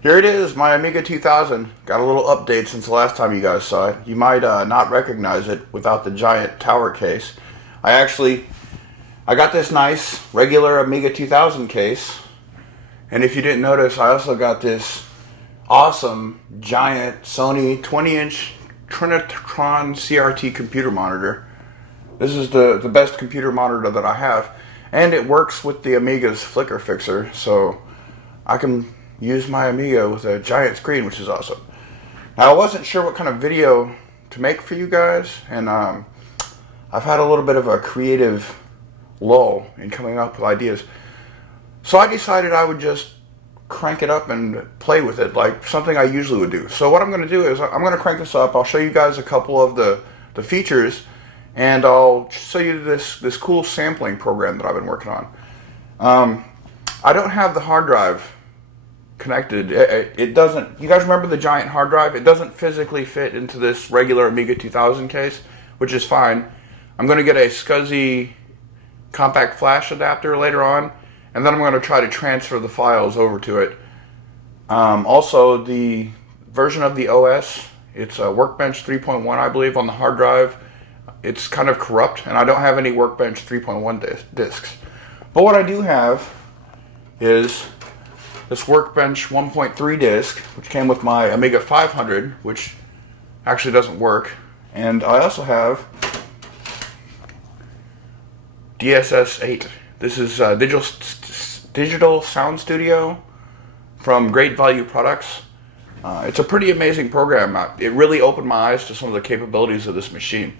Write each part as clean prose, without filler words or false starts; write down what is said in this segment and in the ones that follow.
Here it is, my Amiga 2000. Got a little update since the last time you guys saw it. You might not recognize it without the giant tower case. I got this nice regular Amiga 2000 case, and if you didn't notice, I also got this awesome giant Sony 20-inch Trinitron CRT computer monitor. This is the best computer monitor that I have, and it works with the Amiga's flicker fixer, so I can use my Amiga with a giant screen, which is awesome. Now, I wasn't sure what kind of video to make for you guys, and I've had a little bit of a creative lull in coming up with ideas. So I decided I would just crank it up and play with it like something I usually would do. So what I'm going to do is I'm going to crank this up. I'll show you guys a couple of the features, and I'll show you this cool sampling program that I've been working on. I don't have the hard drive connected. It doesn't. You guys remember the giant hard drive? It doesn't physically fit into this regular Amiga 2000 case, which is fine. I'm going to get a SCSI compact flash adapter later on, and then I'm going to try to transfer the files over to it. Also, the version of the OS, it's a Workbench 3.1, I believe, on the hard drive. It's kind of corrupt, and I don't have any Workbench 3.1 discs. But what I do have is this Workbench 1.3 disc, which came with my Amiga 500, which actually doesn't work. And I also have DSS 8. This is Digital Sound Studio from Great Value Products. It's a pretty amazing program. It really opened my eyes to some of the capabilities of this machine.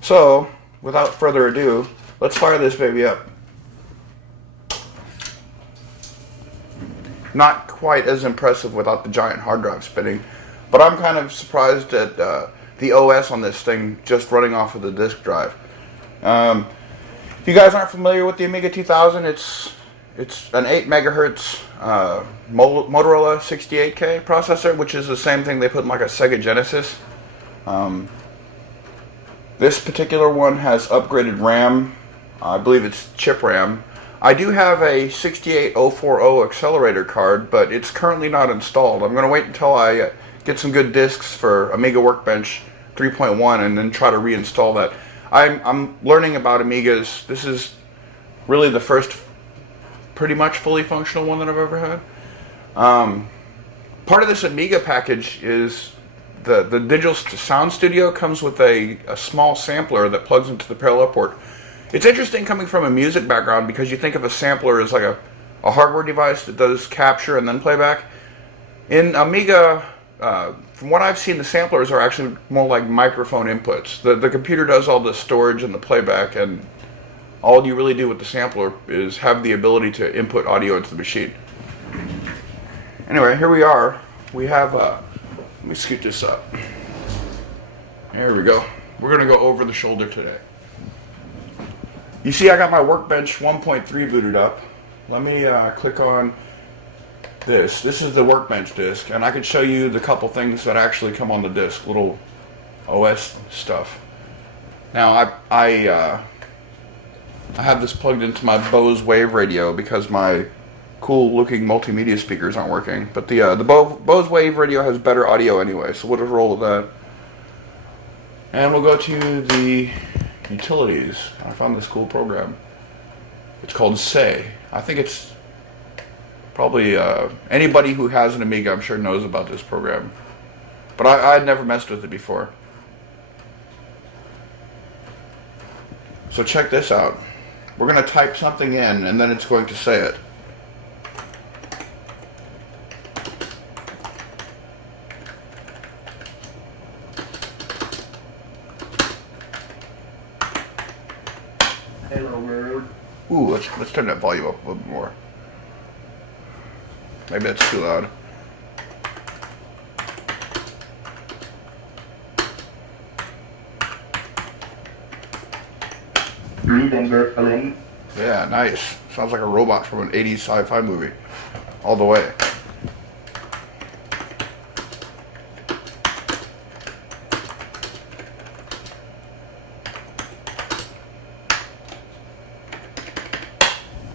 So, without further ado, let's fire this baby up. Not quite as impressive without the giant hard drive spinning, but I'm kind of surprised at the OS on this thing just running off of the disk drive. If you guys aren't familiar with the Amiga 2000, it's an 8 megahertz Motorola 68K processor, which is the same thing they put in like a Sega Genesis. This particular one has upgraded RAM. I believe it's chip RAM. I do have a 68040 accelerator card, but it's currently not installed. I'm going to wait until I get some good discs for Amiga Workbench 3.1 and then try to reinstall that. I'm learning about Amigas. This is really the first pretty much fully functional one that I've ever had. Part of this Amiga package is the Digital Sound Studio comes with a small sampler that plugs into the parallel port. It's interesting coming from a music background because you think of a sampler as like a hardware device that does capture and then playback. In Amiga, from what I've seen, the samplers are actually more like microphone inputs. The computer does all the storage and the playback, and all you really do with the sampler is have the ability to input audio into the machine. Anyway, here we are. We have, let me scoot this up. There we go. We're going to go over the shoulder today. You see I got my Workbench 1.3 booted up. Let me click on this. This is the Workbench disk, and I can show you the couple things that actually come on the disk, little OS stuff. Now I have this plugged into my Bose Wave radio because my cool looking multimedia speakers aren't working, but the Bose Wave radio has better audio anyway, so we'll just roll with that. And we'll go to the utilities. I found this cool program. It's called Say. I think it's probably anybody who has an Amiga, I'm sure, knows about this program. But I had never messed with it before. So check this out. We're going to type something in, and then it's going to say it. Hello world. Ooh, let's turn that volume up a little bit more. Maybe that's too loud. Remember, Ellen? Yeah, nice. Sounds like a robot from an 80s sci-fi movie. All the way.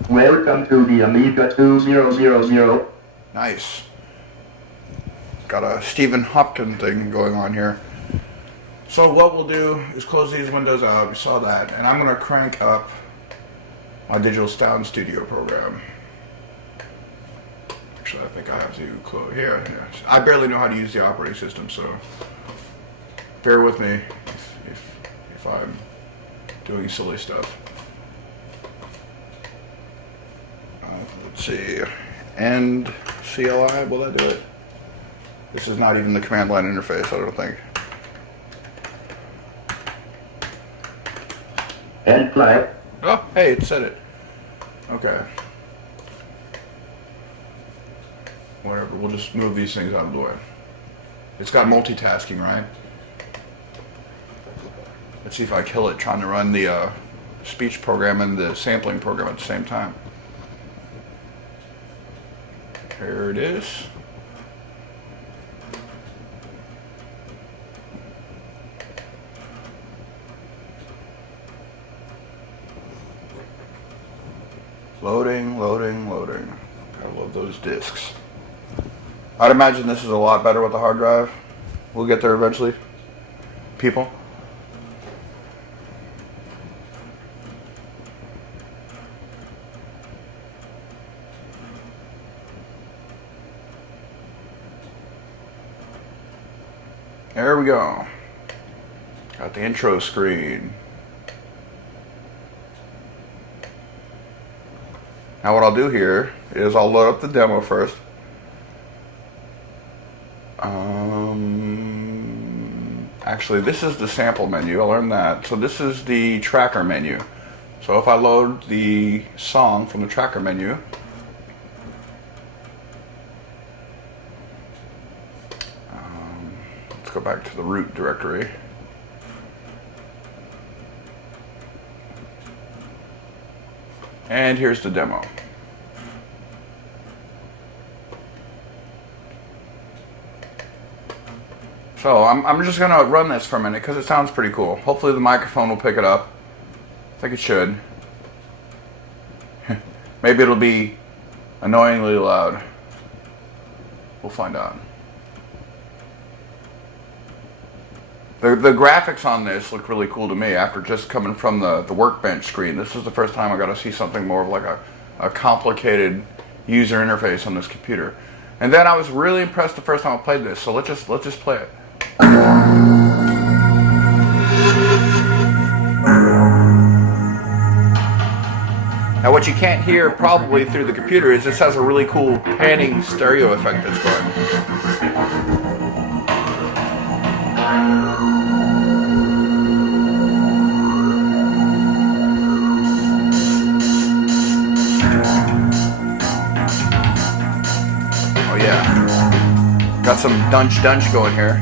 Welcome to the Amiga 2000. Nice. got a Stephen Hopkins thing going on here. So what we'll do is close these windows out. You saw that. And I'm going to crank up my Digital Sound Studio program. Actually, I think I have to close here. Yes. I barely know how to use the operating system, so bear with me if I'm doing silly stuff. Let's see. End CLI, will that do it? This is not even the command line interface, I don't think. End client. Oh, hey, it said it. Okay. Whatever, we'll just move these things out of the way. It's got multitasking, right? Let's see if I kill it trying to run the speech program and the sampling program at the same time. Here it is. Loading, loading, loading. I love those discs. I'd imagine this is a lot better with the hard drive. We'll get there eventually. People. There we go. Got the intro screen. Now what I'll do here is I'll load up the demo first. Actually, this is the sample menu. I learned that. So this is the tracker menu. So if I load the song from the tracker menu, let's go back to the root directory. And here's the demo. So I'm just gonna run this for a minute because it sounds pretty cool. Hopefully the microphone will pick it up. I think it should. Maybe it'll be annoyingly loud. We'll find out. The graphics on this look really cool to me after just coming from the Workbench screen. This is the first time I got to see something more of like a complicated user interface on this computer. And then I was really impressed the first time I played this. So let's just play it. Now what you can't hear probably through the computer is this has a really cool panning stereo effect that's going. Oh yeah, got some dunch going here.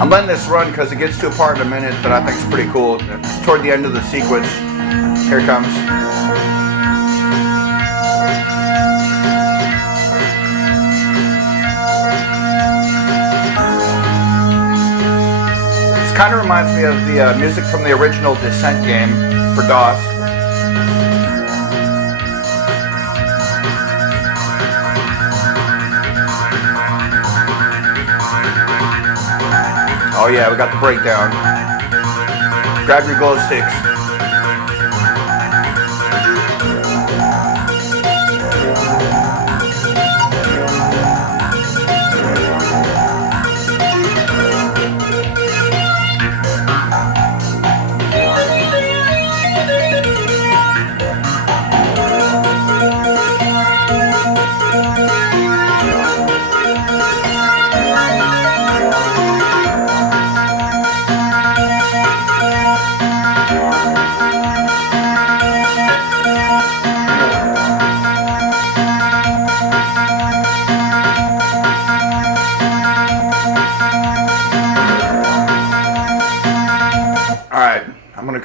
I'm letting this run because it gets to a part in a minute that I think is pretty cool. It's toward the end of the sequence. Here it comes. This kind of reminds me of the music from the original Descent game for DOS. Oh yeah, we got the breakdown. Grab your glow sticks.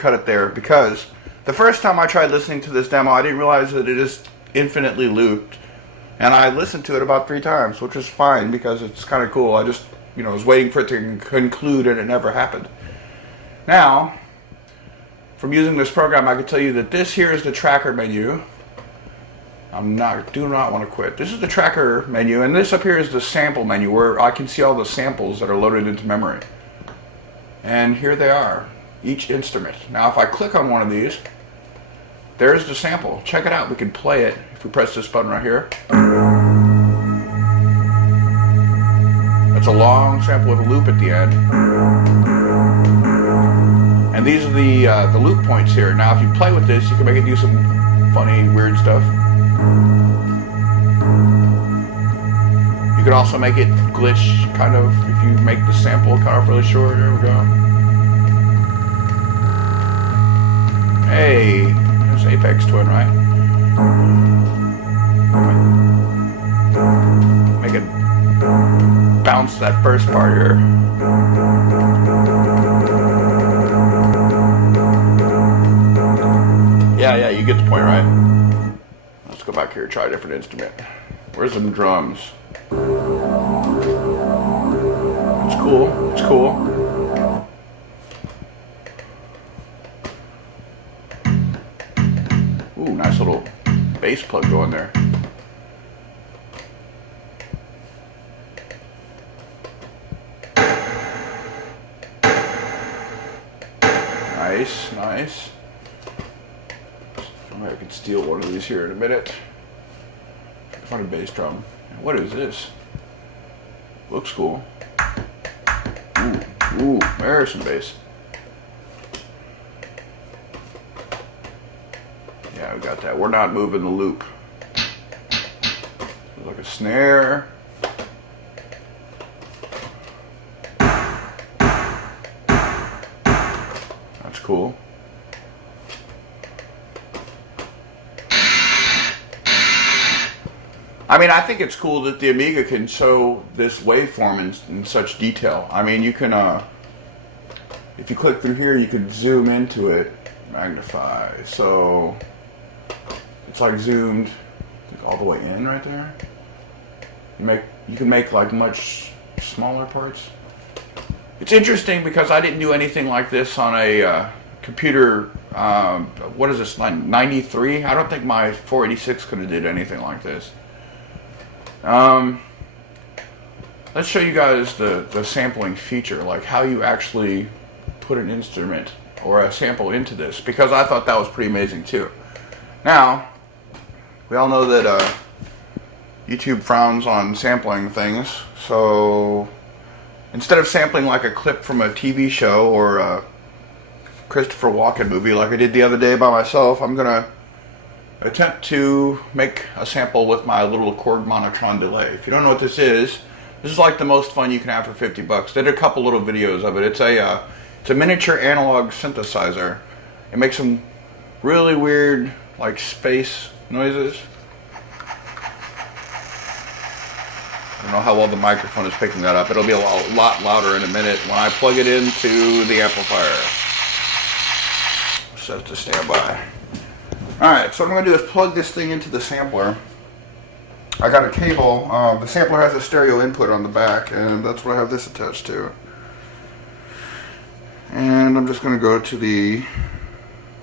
cut it there because the first time I tried listening to this demo, I didn't realize that it is infinitely looped. And I listened to it about 3 times, which is fine because it's kind of cool. I just, was waiting for it to conclude and it never happened. Now, from using this program, I can tell you that this here is the tracker menu. Do not want to quit. This is the tracker menu, and this up here is the sample menu where I can see all the samples that are loaded into memory. And here they are, each instrument. Now if I click on one of these, there's the sample. Check it out. We can play it if we press this button right here. That's a long sample with a loop at the end. And these are the loop points here. Now if you play with this, you can make it do some funny, weird stuff. You can also make it glitch, kind of, if you make the sample cut off really short. There we go. Hey, there's Apex Twin, right? Make it bounce that first part here. Yeah, you get the point, right? Let's go back here and try a different instrument. Where's some drums? It's cool. It's cool. Ooh, nice little bass plug going there. Nice. I could steal one of these here in a minute. Find a bass drum. What is this? Looks cool. Ooh, there's some bass. Yeah, we got that. We're not moving the loop. There's like a snare. That's cool. I mean, I think it's cool that the Amiga can show this waveform in such detail. I mean, you can, if you click through here, you can zoom into it, magnify. So it's like zoomed all the way in right there. You can make like much smaller parts. It's interesting because I didn't do anything like this on a computer. What is this? 93? I don't think my 486 could have did anything like this. Let's show you guys the sampling feature, like how you actually put an instrument or a sample into this, because I thought that was pretty amazing too. Now, we all know that YouTube frowns on sampling things, so instead of sampling like a clip from a TV show or a Christopher Walken movie like I did the other day by myself, I'm gonna attempt to make a sample with my little chord monotron delay. If you don't know what this is like the most fun you can have for 50 bucks. Did a couple little videos of it. It's a miniature analog synthesizer. It makes some really weird like space noises. I don't know how well the microphone is picking that up. It'll be a lot louder in a minute when I plug it into the amplifier. Set to standby. Alright, so what I'm going to do is plug this thing into the sampler. I got a cable. The sampler has a stereo input on the back, and that's what I have this attached to. And I'm just going to go to the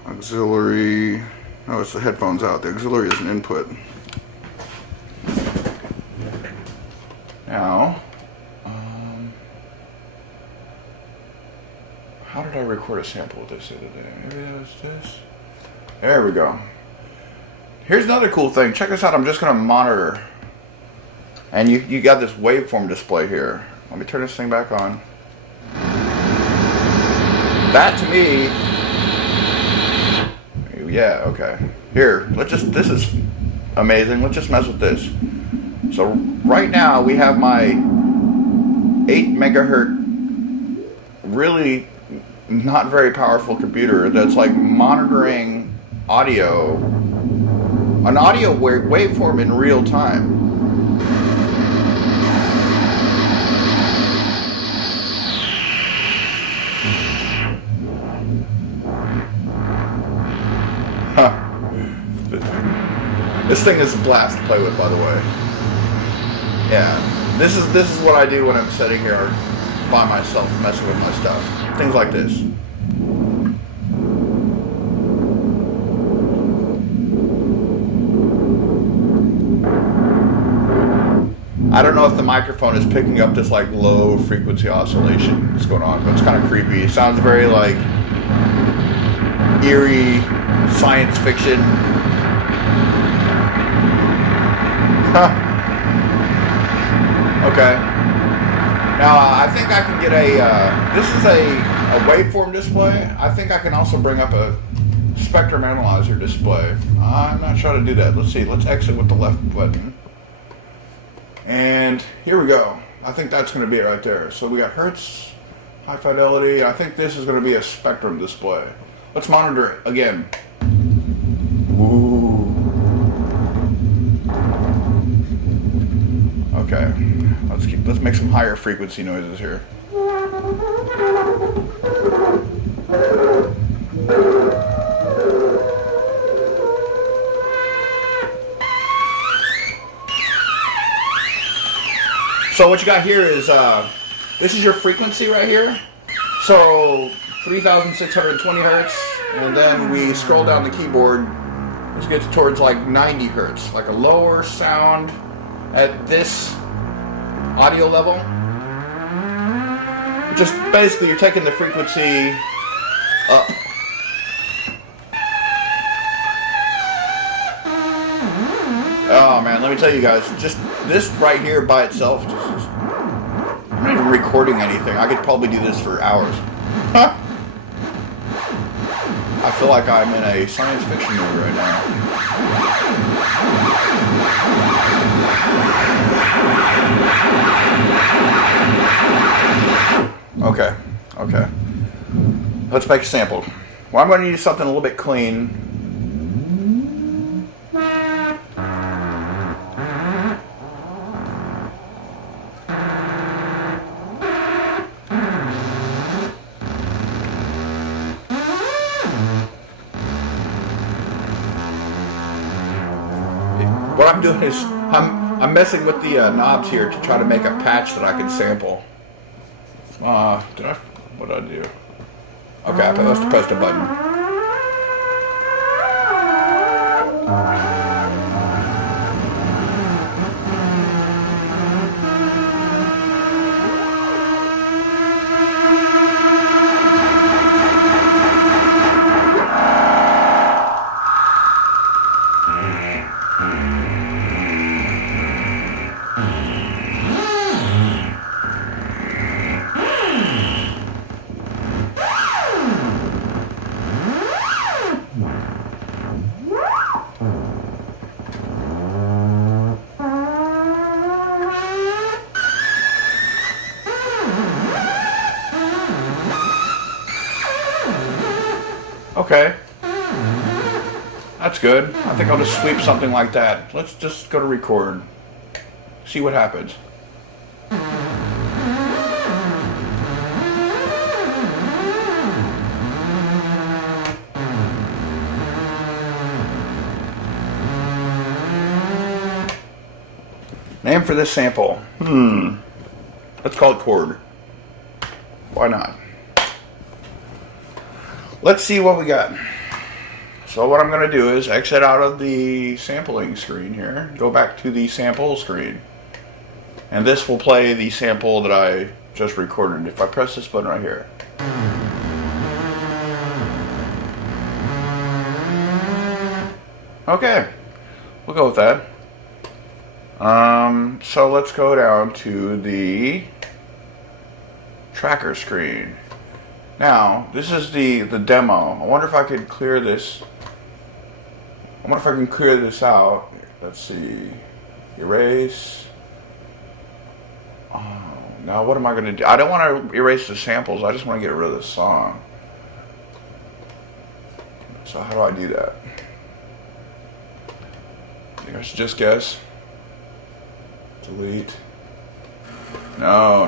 auxiliary. No, it's the headphones out. The auxiliary is an input. Now, how did I record a sample with this the other day? Maybe that was this. There we go. Here's another cool thing. Check this out. I'm just going to monitor. And you got this waveform display here. Let me turn this thing back on. That to me... Yeah, okay. Here, this is amazing. Let's just mess with this. So right now we have my 8 megahertz, really not very powerful computer that's like monitoring audio, an audio waveform in real time. This thing is a blast to play with, by the way. Yeah, this is what I do when I'm sitting here by myself, messing with my stuff. Things like this. I don't know if the microphone is picking up this like low frequency oscillation that's going on, but it's kind of creepy. It sounds very like eerie science fiction. Okay. Now I think I can get a. This is a waveform display. I think I can also bring up a spectrum analyzer display. I'm not sure how to do that. Let's see. Let's exit with the left button. And here we go. I think that's going to be it right there. So we got hertz, high fidelity. I think this is going to be a spectrum display. Let's monitor it again. Ooh. Okay. Let's make some higher frequency noises here. So what you got here is, this is your frequency right here. So 3,620 hertz, and then we scroll down the keyboard, which gets towards like 90 hertz, like a lower sound at this audio level. Just basically you're taking the frequency up. Oh man, let me tell you guys, just this right here by itself, I'm not even recording anything. I could probably do this for hours. I feel like I'm in a science fiction movie right now. Okay. Let's make a sample. Well, I'm going to use something a little bit clean. What I'm doing is I'm messing with the knobs here to try to make a patch that I can sample. What did I do? Okay, I must have pressed a button. Okay. That's good. I think I'll just sweep something like that. Let's just go to record. See what happens. Name for this sample. Let's call it chord. Why not? Let's see what we got. So what I'm going to do is exit out of the sampling screen here, go back to the sample screen, and this will play the sample that I just recorded. If I press this button right here. Okay, we'll go with that. So let's go down to the tracker screen. Now, this is the demo. I wonder if I could clear this. I wonder if I can clear this out. Let's see. Erase. Oh, now what am I going to do? I don't want to erase the samples. I just want to get rid of the song. So how do I do that? I think I should just guess. Delete. No.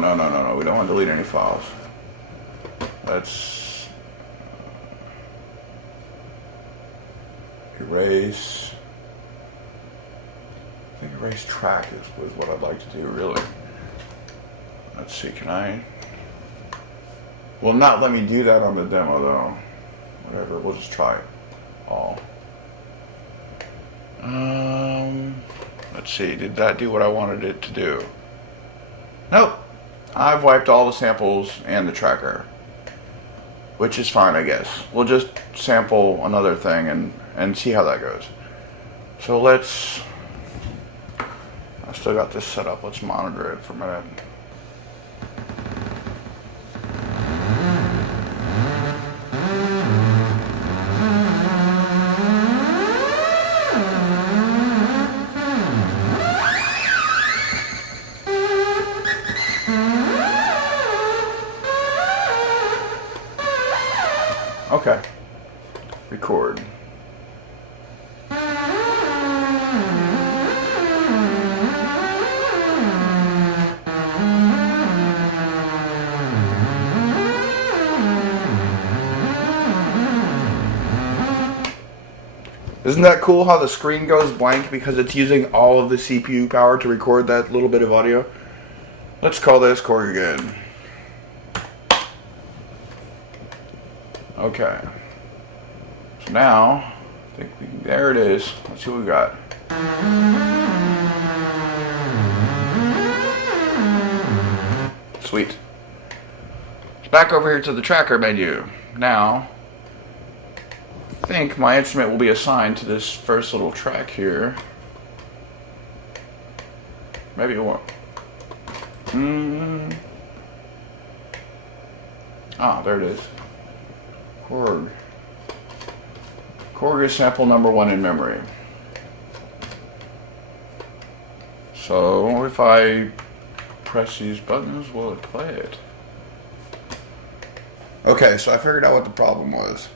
We don't want to delete any files. Let's erase. erase track was what I'd like to do, really. Let's see, can I? Will not let me do that on the demo, though. Whatever, we'll just try it all. Let's see, did that do what I wanted it to do? Nope. I've wiped all the samples and the tracker. Which is fine, I guess. We'll just sample another thing and see how that goes. So let's... I still got this set up. Let's monitor it for a minute. Okay. Record. Isn't that cool how the screen goes blank because it's using all of the CPU power to record that little bit of audio? Let's call this Korg again. Okay. So now, I think there it is. Let's see what we got. Sweet. Back over here to the tracker menu. Now, I think my instrument will be assigned to this first little track here. Maybe it won't. Ah, there it is. Korg. Korg is sample number 1 in memory. So if I press these buttons, will it play it? Okay, so I figured out what the problem was.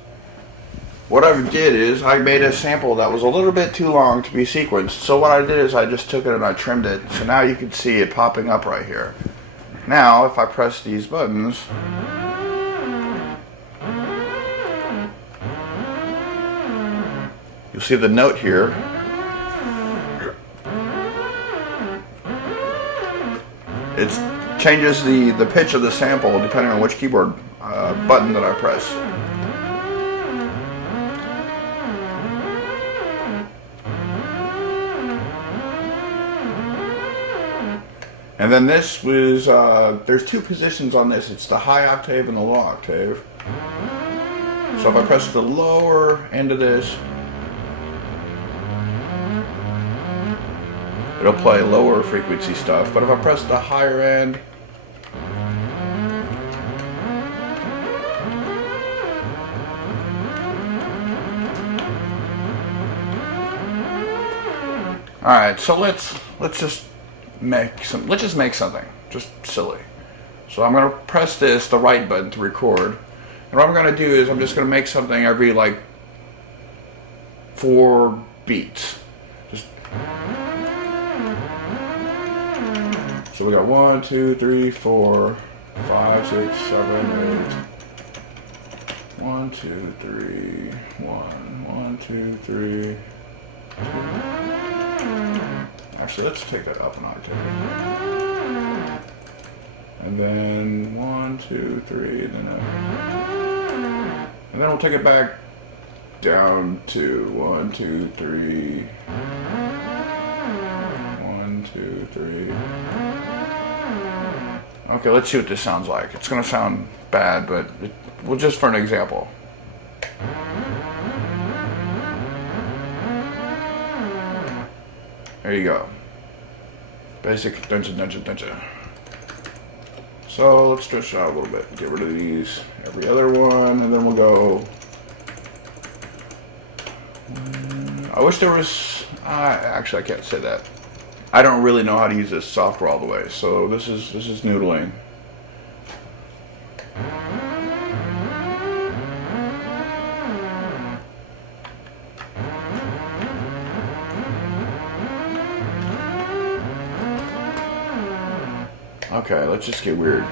What I did is I made a sample that was a little bit too long to be sequenced. So what I did is I just took it and I trimmed it. So now you can see it popping up right here. Now if I press these buttons, you'll see the note here. It changes the pitch of the sample depending on which keyboard button that I press. And then this was, there's 2 positions on this. It's the high octave and the low octave. So if I press the lower end of this, it'll play lower frequency stuff. But if I press the higher end, alright, so let's just make something just silly. So I'm gonna press the right button to record, and what I'm gonna do is I'm just gonna make something every like 4 beats. So we got 1, 2, 3, 4, 5, 6, 7, 8. 1, 2, 3, 1, 2, 3, 2. Actually, let's take that up an octave. And then 1, 2, 3, and then and then we'll take it back down to 1, 2, 3. 1, 2, 3. Okay, let's see what this sounds like. It's gonna sound bad, but well, just for an example. There you go. Basic dungeon. So let's stretch it out a little bit. Get rid of these, every other one, and then we'll go. I wish there was. Actually, I can't say that. I don't really know how to use this software all the way, so this is noodling. Okay, let's just get weird.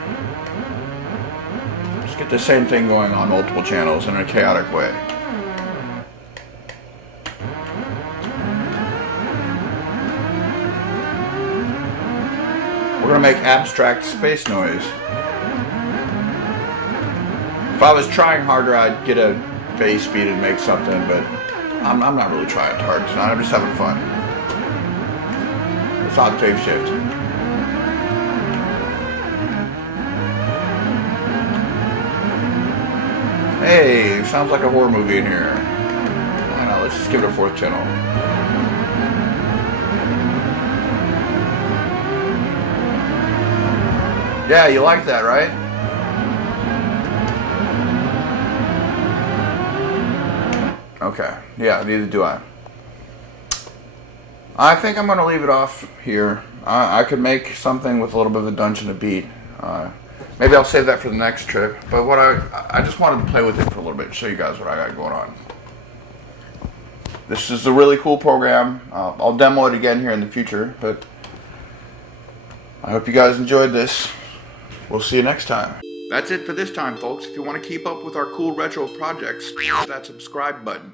Let's get the same thing going on multiple channels in a chaotic way. make abstract space noise. If I was trying harder, I'd get a bass beat and make something, but I'm not really trying hard tonight. I'm just having fun. Let's octave shift. Hey, sounds like a horror movie in here. Why not? Let's just give it a 4th channel. Yeah, you like that, right? Okay. Yeah, neither do I. I think I'm going to leave it off here. I could make something with a little bit of a dungeon of beat. Maybe I'll save that for the next trip. But what I just wanted to play with it for a little bit and show you guys what I got going on. This is a really cool program. I'll demo it again here in the future. But I hope you guys enjoyed this. We'll see you next time. That's it for this time, folks. If you want to keep up with our cool retro projects, press that subscribe button.